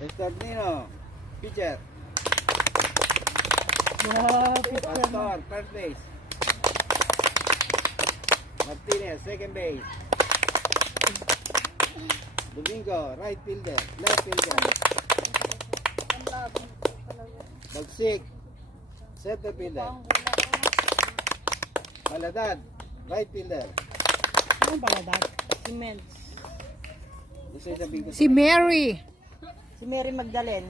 Esternino, pitcher. Pastor, first base. Martinez, second base. Domingo, right fielder, left fielder. Bagsik, center fielder. Baladad, right fielder. Ano Baladad? Si Mel. Si Mary. Si Mary Magdalene.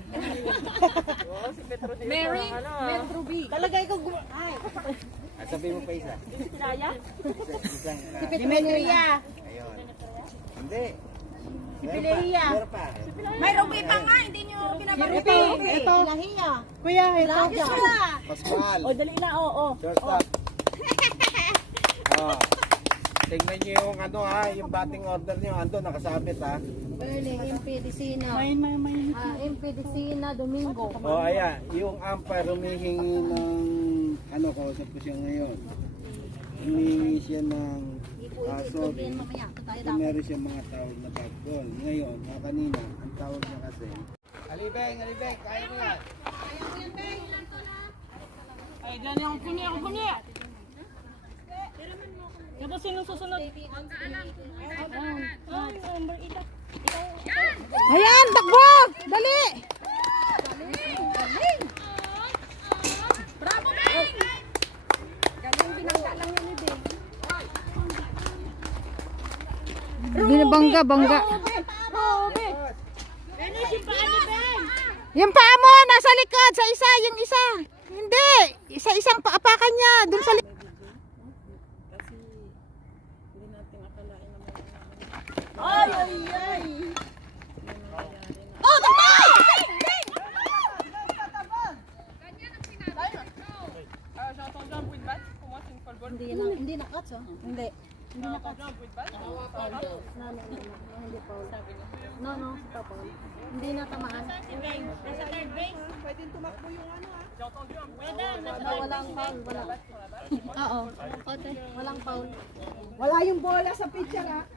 Mary, Metro B. Talaga ikaw ay. Sabi mo pa isa. Kaya? Isang, Si Demetria. ayun. Hindi. Si Pileia. Meron pa. May ruby pa nga, hindi nyo binabanggit. Ito. Ilahiya. Kuya, ito. Pascual. O, dali na. Oo. Shortstop. Oh. Tingnan niyo yung ano ha, yung batting order niyo, ando nakasabit ha. Bernie, MP Dicina. May. MP Dicina, Domingo. Oh, ayan, yung umpire humihingi ng ano, kausap ko siya ngayon. Humihingi siya ng sorry. Kung meron siya mga tawag na bad ball. Ngayon, kanina, ang tawag niya kasi. Alibeng, kaya mo yan. Ay, dyan yung kunyi. Ito sinong susunod? Ay, number 8. Ayan, takbo! Dali! Bravo, Beng! Galing binangga lang yan ni Beng. Bangga. Ruby! Finish yung paa ni Beng! Yung paa mo, nasa likod, sa isa, yung isa. Hindi, isang paapakan niya, dun sa likod. Ay! Oh, tapos! Hindi na cuts, oh. Hindi. Hindi na cuts. No, stop. Hindi na tamaan. Pwedeng tumakbo yung ano ha. Walang foul, wala. Oo. Okay. Walang foul. Wala yung bola sa pitcher ha.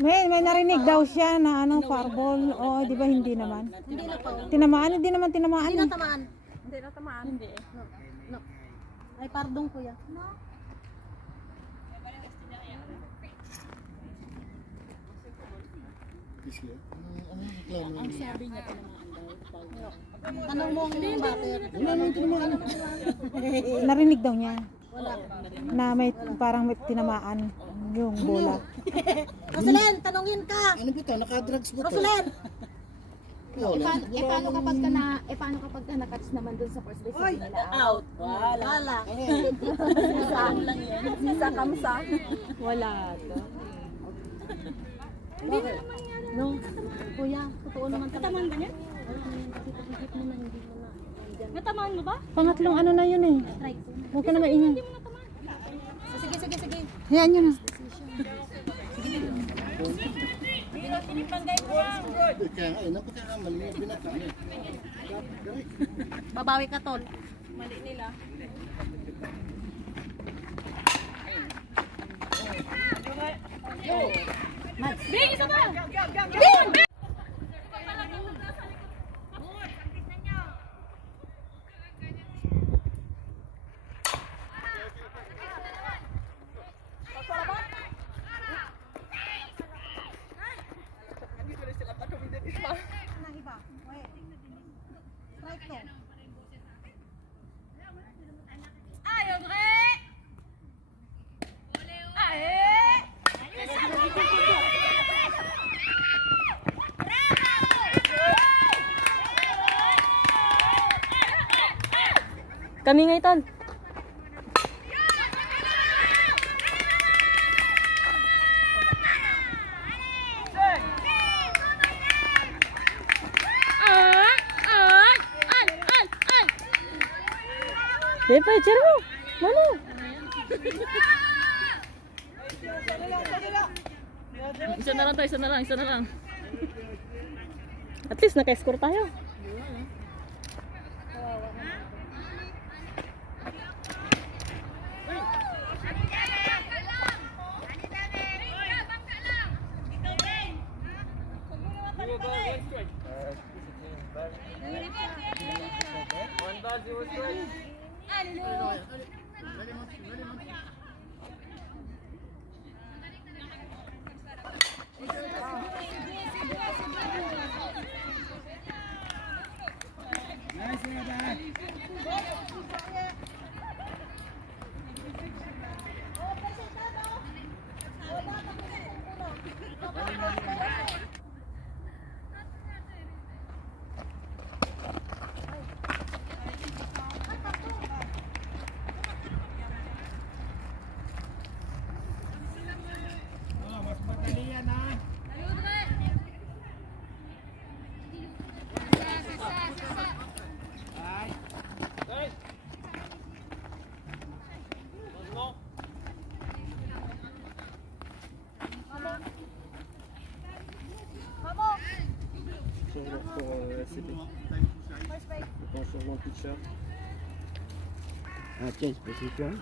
May narinig daw siya na ano, fireball. O, di ba hindi naman? Hindi na foul. Tinamaan, hindi naman tinamaan. Hindi na tamaan. Hindi na tamaan. Hindi. No. Ay, pardon kuya. Ang sabi niya tinamaan daw. Tanong mo ang bater. Narinig daw niya Wala. na may parang may tinamaan yung bola. Rosalyn, tanongin ka. Ano ba ito? Naka-drugs ba ito? Rosalyn. Paano kapag ka na, paano kapag ka na-catch naman dun sa first base? Hindi nila out. Out. Wala. Saan lang yan? Sa kamsa. Wala to. Hindi na naman yan. No. Kuya, totoo naman talaga. Natamaan ba niya? Higit mo na, hindi mo na. Natamaan mo ba? Pangatlong ano na yun eh. Strike. Huwag ka na maingay. Sige. Hayaan nyo na. Kaya nga, napagkakamali, binakami. Babawi ka, tol. Mali nila. Bing, isa pa! Bing! Ayaw, Bre! Kami nga itan. Pepe, cero. Mana? Isa na lang. At least naka-score tayo. c'est bon. Je prends sur mon t-shirt. Ah, change position.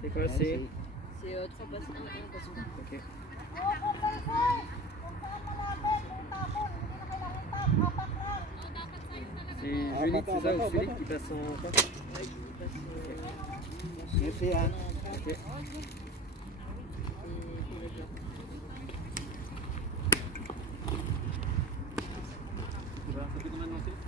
C'est quoi, c'est? C'est 3 passes, 1 passes. Ok. C'est Julie, c'est ça, ou Julie qui passe en passe? Merci, hein. Ok. Ça fait combien de lancers?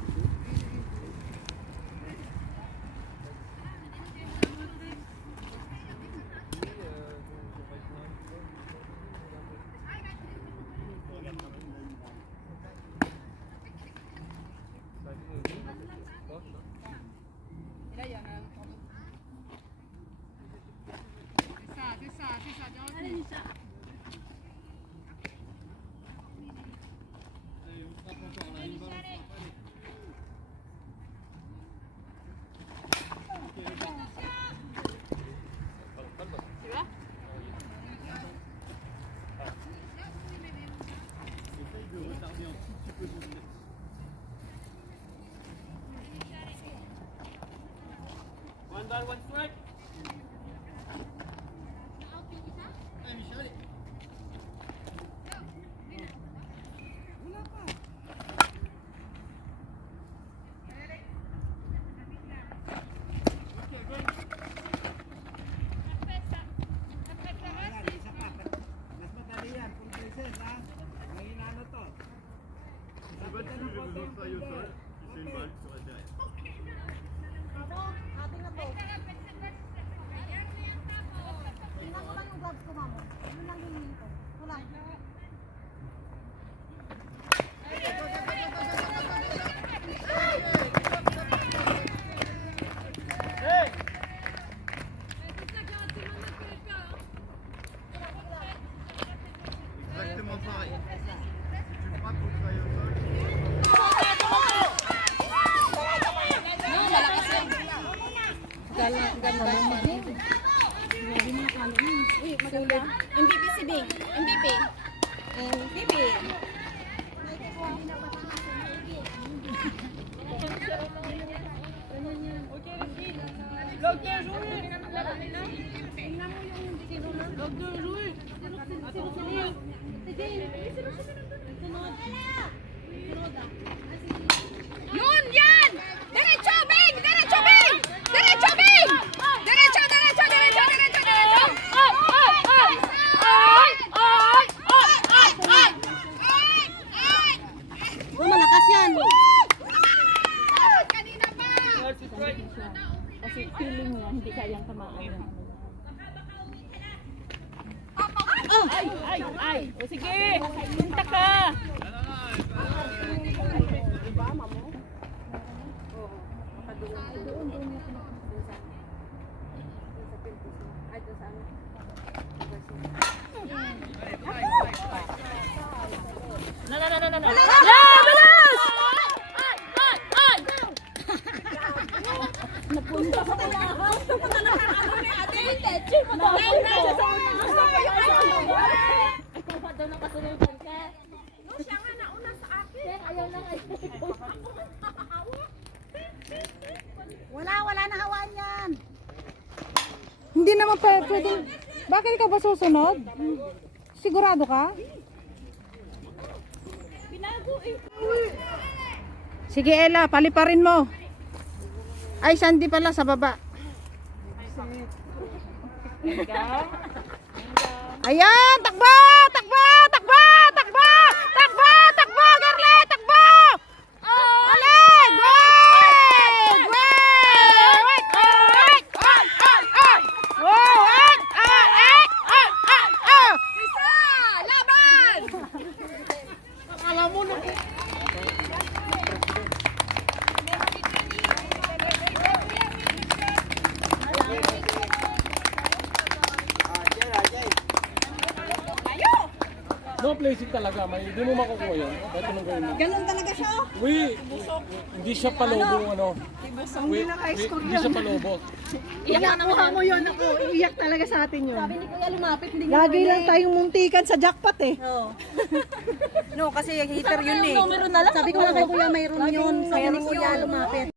One ball, one strike. Mas madali yan, full present, ha? Mahina na to. Dapat na ng konti yung finger. Exactement pareil. Tu frappes pour travailler au sol. MVP si Bing. MVP. MVP. Yun! Yan! Diretso, Bing! Diretso, Bing! Diretso, Bing! Diretso, diretso, diretso, diretso, diretso! Ay! Ay! Ay! Ay! Ay! Ay! Ay! Ay! Ay! Malakas yan! Kanina pa! Kasi feeling niya, hindi kayang tamaan niya. Ay! Ay! Ay! O sige! Punta ka! Na! Bilis! Ay! Ay! Ay! Napunta sa talaga. Napunta na sa ano ni Ate. Techi pa daw. Gusto ko yung ano. Ikaw pa daw nakasunod ka. No, siya nga nauna sa akin. Ayaw na nga. Wala na hawaan yan. Hindi naman pwede. Bakit ka ba susunod? Sigurado ka? Sige Ella, paliparin mo. Ay, Sandy pala sa baba. Ayan, takbo! Takbo! Takbo! Takbo! Takbo! Takbo! Garle! Takbo! Alig! Wait! Wait! Wait! Wait! Oh! Wait! Sisa! Laban! Alam mo na. No placing talaga, hindi mo makukuha yun. Kahit anong gawin mo. Ganun talaga siya. Hindi siya palobo ano. Hindi siya palobo. Iyak nakuha mo yun ako. Iiyak talaga sa atin yun. Sabi ni Kuya lumapit, hindi niya Lagi lang tayong muntikan sa jackpot eh. No, kasi heater yun eh. numero na lang. Sabi ko lang kay Kuya mayroon yun. Sabi ni Kuya lumapit.